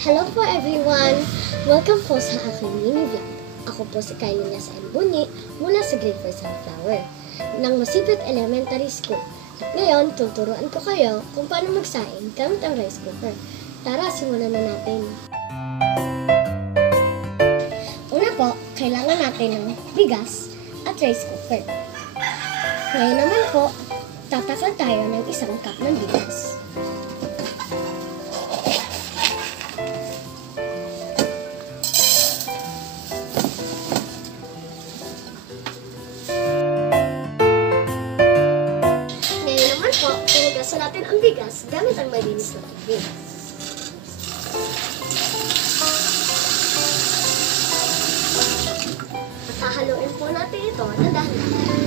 Hello po everyone! Welcome po sa aking mini vlog. Ako po si Kylie Bunyi mula sa Grade 4 Sunflower ng Masipit Elementary School. At ngayon, tuturuan ko kayo kung paano magsaing gamit ang rice cooker. Tara, simulan na natin. Una po, kailangan natin ng bigas at rice cooker. Ngayon naman po, tatakal tayo ng 1 cup ng bigas. Hugasan natin ang bigas gamit ang malinis na tubig. At hahaluin po natin ito na dahan-dahan.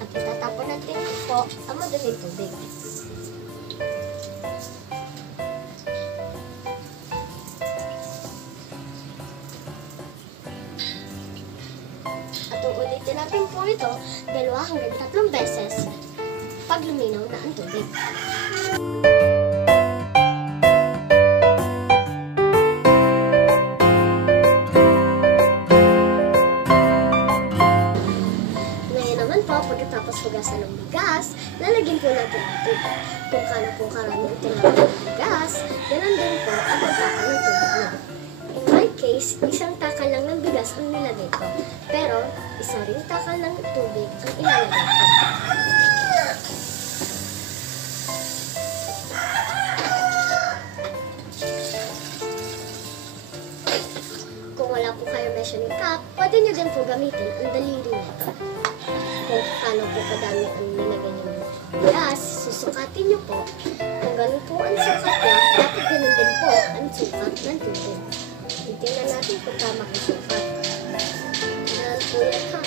At itatapon natin ito ang madaling tubig. Uulitin natin po ito 2 hanggang 3 beses pag luminaw na ang tubig. Ngayon naman po, pagkatapos hugasan ng bigas, lalagyan po natin ang tubig. Kung kano po karami ang tinapos ng bigas, ganun din po ang pagkakal ng tubig na. In my case, 1 takal lang ng bigas ang nilagay ko. Pero, 1 ring takal ng tubig ang ilalagay ko. Kung wala po kayo measuring cup, pwede nyo din po gamitin ang daliri method. Kung paano po kadami ang nilagay nyo ng bigas, susukatin nyo po. Kung ganun po ang sukat niya, dapat ganun din po ang sukat ng tubig. Tingnan natin kung tama ang sukat. Ganun po yan ha.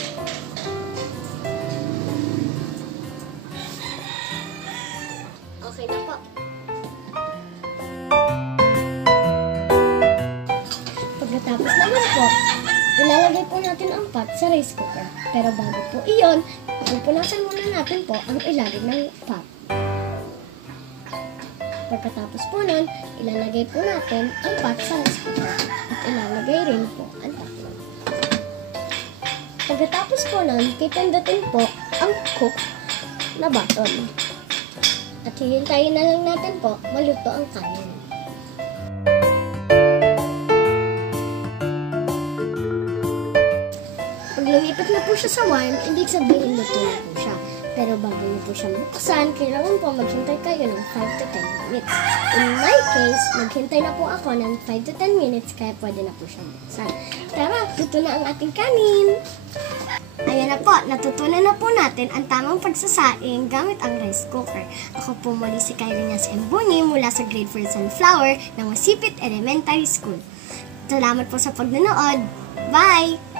Okay na po. Pagkatapos naman po, ilalagay po natin ang pot sa rice cooker. Pero bago po iyon, pupunasan muna natin po ang ilalim ng pot. Pagkatapos po nun, ilalagay po natin ang pot sa rice cooker at ilalagay rin po ang taklo. Pagkatapos po nun, pipindutin po ang cook na button. At hihintayin na lang natin po maluto ang kanin. Pag lumipit na po siya sa warm, ibig sabihin luto na po siya. Pero bago niyo po siya buksan, kailangan po maghintay kayo ng 5 to 10 minutes. In my case, maghintay na po ako ng 5 to 10 minutes, kaya pwede na po siyang buksan. Tara, luto na ang ating kanin! Ayan na po, natutunan na po natin ang tamang pagsasaing gamit ang rice cooker. Ako po muli si Kylie Bunyi mula sa Grade 4 Sunflower ng Masipit Elementary School. Salamat po sa pagnonood. Bye!